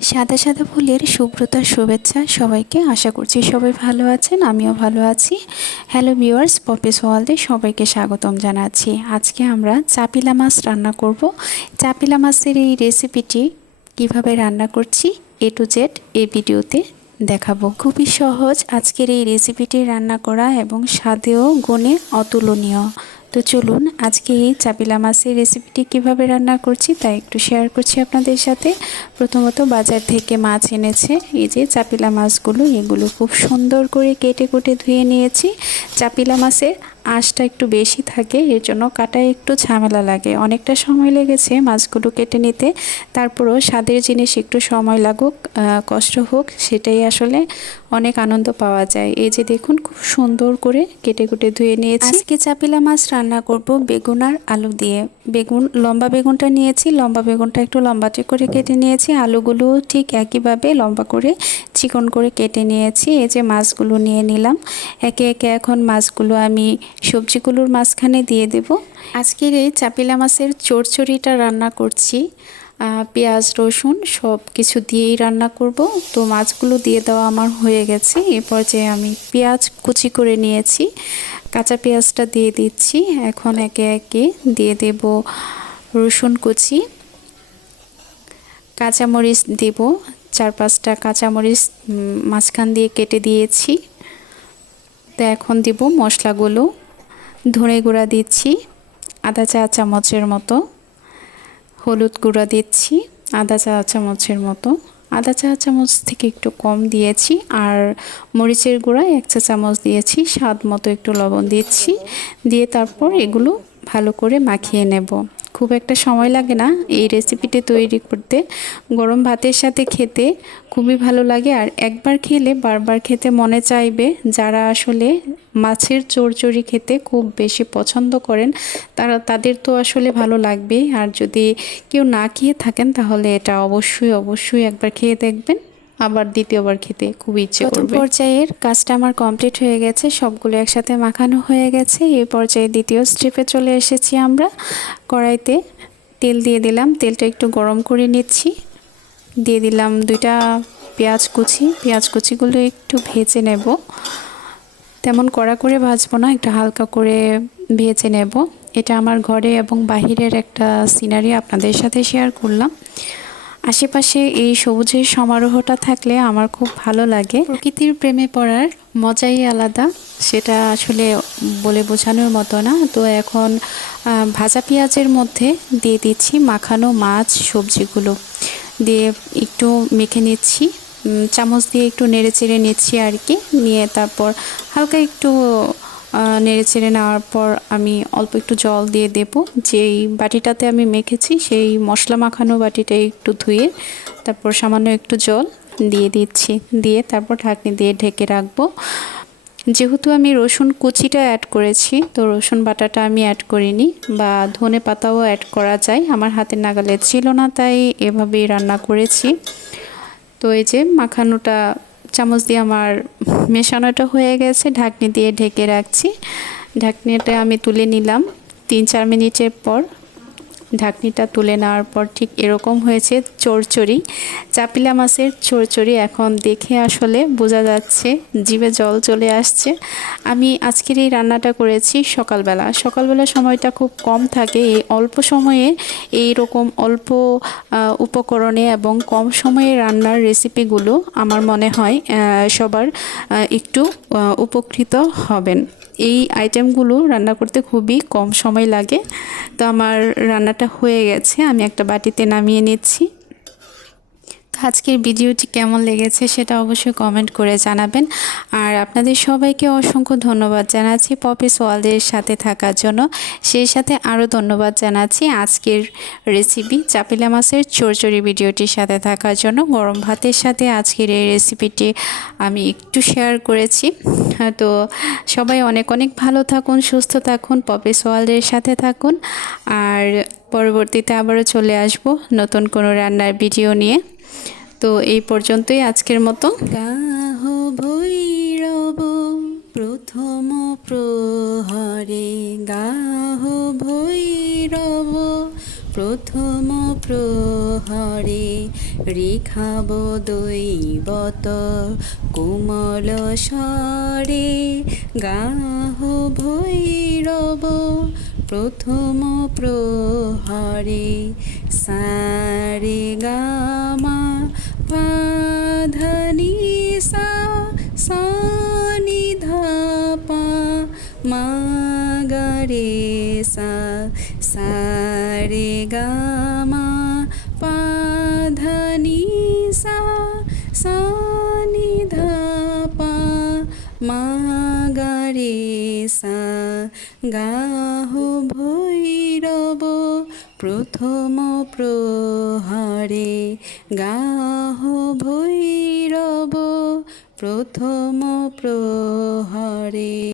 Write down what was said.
সাদা সাদা ফুলের সুব্রতার শুভেচ্ছা সবাইকে। আশা করছি সবাই ভালো আছেন, আমিও ভালো আছি। হ্যালো ভিউয়ার্স পপিস ওয়ার্ল্ডে সবাইকে স্বাগতম জানাচ্ছি। আজকে আমরা চাপিলা মাছ রান্না করব। চাপিলা মাছের এই রেসিপিটি কীভাবে রান্না করছি এ টু জেড এই ভিডিওতে দেখাবো। খুবই সহজ আজকের এই রেসিপিটি রান্না করা এবং স্বাদেও গুণে অতুলনীয়। তো চলুন আজকে এই চাপিলা মাছের রেসিপিটি কীভাবে রান্না করছি তা একটু শেয়ার করছি আপনাদের সাথে। প্রথমত বাজার থেকে মাছ এনেছে, এই যে চাপিলা মাছগুলো, এগুলো খুব সুন্দর করে কেটে কুটে ধুয়ে নিয়েছি। চাপিলা মাছের আঁশটা একটু বেশি থাকে, এর জন্য কাটায় একটু ঝামেলা লাগে। অনেকটা সময় লেগেছে মাছগুলো কেটে নিতে, তারপরও স্বাদের জিনিস একটু সময় লাগুক কষ্ট হোক, সেটাই আসলে অনেক আনন্দ পাওয়া যায়। এই যে দেখুন, খুব সুন্দর করে কেটে কুটে ধুয়ে নিয়েছি। আজকে চাপিলা মাছ রান্না করব বেগুন আর আলু দিয়ে। বেগুন, লম্বা বেগুনটা নিয়েছি, লম্বা বেগুনটা একটু লম্বাটে করে কেটে নিয়েছি। আলুগুলো ঠিক একইভাবে লম্বা করে, চিকন করে কেটে নিয়েছি। এই যে মাছগুলো নিয়ে নিলাম। একে একে এখন মাছগুলো আমি সবজিগুলোর মাঝখানে দিয়ে দেব। আজকের এই চাপিলা মাছের চড়চড়িটা রান্না করছি। পেঁয়াজ, রসুন সব কিছু দিয়েই রান্না করব। তো মাছগুলো দিয়ে দেওয়া আমার হয়ে গেছে। এ পর্যায়ে আমি পেঁয়াজ কুচি করে নিয়েছি। কাঁচা পেঁয়াজটা দিয়ে দিচ্ছি। এখন একে একে দিয়ে দেব রসুন কুচি। কাঁচামরিচ দেব। চার পাঁচটা কাঁচামরিচ মাঝখান দিয়ে কেটে দিয়েছি। তো এখন দিব মশলাগুলো। ধনে গুঁড়া দিচ্ছি আধা চা চামচের মতো, হলুদ গুঁড়া দিচ্ছি আধা চা চামচের মতো। আধা চা চামচ থেকে একটু কম দিয়েছি আর মরিচের গুঁড়া এক চা চামচ দিয়েছি, স্বাদ মতো একটু লবণ দিচ্ছি, দিয়ে তারপর এগুলো ভালো করে মাখিয়ে নেব। খুব একটা সময় লাগে না এই রেসিপিটি তৈরি করতে। গরম ভাতের সাথে খেতে খুবই ভালো লাগে আর একবার খেলে বারবার খেতে মনে চাইবে যারা আসলে মাছের চড়চড়ি খেতে খুব বেশি পছন্দ করেন, তারা তাদের তো আসলে ভালো লাগবেই। আর যদি কেউ না খেয়ে থাকেন তাহলে এটা অবশ্যই অবশ্যই একবার খেয়ে দেখবেন। আবার দ্বিতীয়বার খেতে খুব ইচ্ছে করবে। পর্যায়ের কাজটা আমার কমপ্লিট হয়ে গেছে সবগুলো একসাথে মাখানো হয়ে গেছে। এই পর্যায়ে দ্বিতীয় স্টেপে চলে এসেছি আমরা। কড়াইতে তেল দিয়ে দিলাম তেলটা একটু গরম করে নিচ্ছি। দিয়ে দিলাম দুইটা পেঁয়াজ কুচি পেঁয়াজ কুচিগুলো একটু ভেজে নেব। তেমন কড়া করে ভাজবো না একটু হালকা করে ভেজে নেব। এটা আমার ঘরে এবং বাহিরের একটা সিনারি আপনাদের সাথে শেয়ার করলাম। আশেপাশে এই সবুজের সমারোহটা থাকলে আমার খুব ভালো লাগে। প্রকৃতির প্রেমে পড়ার মজাই আলাদা। সেটা আসলে বলে বোঝানোর মতো না। তো এখন ভাজা পেঁয়াজের মধ্যে দিয়ে দিচ্ছি মাখানো মাছ, সবজিগুলো। দিয়ে একটু মেখে নিচ্ছি। চামচ দিয়ে একটু নেড়ে চেড়ে নিচ্ছি আর কি। নিয়ে তারপর হালকা একটু নেড়ে চেড়ে নেওয়ার পর আমি অল্প একটু জল দিয়ে দেব। যেই বাটিটাতে আমি মেখেছি, সেই মশলা মাখানো বাটিটা একটু ধুয়ে তারপর সামান্য একটু জল দিয়ে দিচ্ছি। দিয়ে তারপর ঢাকনি দিয়ে ঢেকে রাখব। যেহেতু আমি রসুন কুচিটা অ্যাড করেছি, তো রসুন বাটাটা আমি অ্যাড করিনি বা ধনে পাতাও অ্যাড করা যায়। আমার হাতের নাগালে ছিল না, তাই এভাবেই রান্না করেছি। তো এই যে মাখানোটা চামচ দিয়ে আমার মেশানোটা হয়ে গেছে, ঢাকনি দিয়ে ঢেকে রাখছি। ঢাকনিটা আমি তুলে নিলাম তিন চার মিনিটের পর। ঢাকনিটা তুলে নেওয়ার পর ঠিক এরকম হয়েছে চড়চড়ি। চাপিলা মাছের চড়চড়ি এখন দেখে আসলে বোঝা যাচ্ছে জিভে জল চলে আসছে। আমি আজকের এই রান্নাটা করেছি সকালবেলা। সকালবেলা সময়টা খুব কম থাকে। এই অল্প সময়ে এই রকম অল্প উপকরণে এবং কম সময়ে রান্নার রেসিপিগুলো আমার মনে হয় সবার একটু উপকৃত হবেন। এই আইটেমগুলো রান্না করতে খুবই কম সময় লাগে। তো আমার রান্নাটা হয়ে গেছে, আমি একটা বাটিতে নামিয়ে নিচ্ছি। আজকের ভিডিওটি কেমন লেগেছে সেটা অবশ্যই কমেন্ট করে জানাবেন। আর আপনাদের সবাইকে অসংখ্য ধন্যবাদ জানাচ্ছি পপিস ওয়ার্ল্ডের সাথে থাকার জন্য। সেই সাথে আরও ধন্যবাদ জানাচ্ছি আজকের রেসিপি চাপিলা মাছের চরচড়ি ভিডিওটির সাথে থাকার জন্য। গরম ভাতের সাথে আজকের এই রেসিপিটি আমি একটু শেয়ার করেছি। তো সবাই অনেক অনেক ভালো থাকুন, সুস্থ থাকুন পপিস ওয়ার্ল্ডের সাথে থাকুন। আর পরবর্তীতে আবারও চলে আসব নতুন কোনো রান্নার ভিডিও নিয়ে। তো এই পর্যন্তই আজকের মতো। ভৈরব প্রথম প্রহরে। গাহ ভৈরব প্রথম প্রহরে। রেখাব দৈবত কোমল স্বরে। গাহ ভৈরব প্রথম প্রহরে সারে গামা পাধনি সা সানি ধাপা মাগারে সা সারে গামা পাধনি সা সানি ধাপা মাগারে সা গাহ ভৈরব প্রথম প্রহারে। গাহ ভৈরব প্রথম প্রহরে।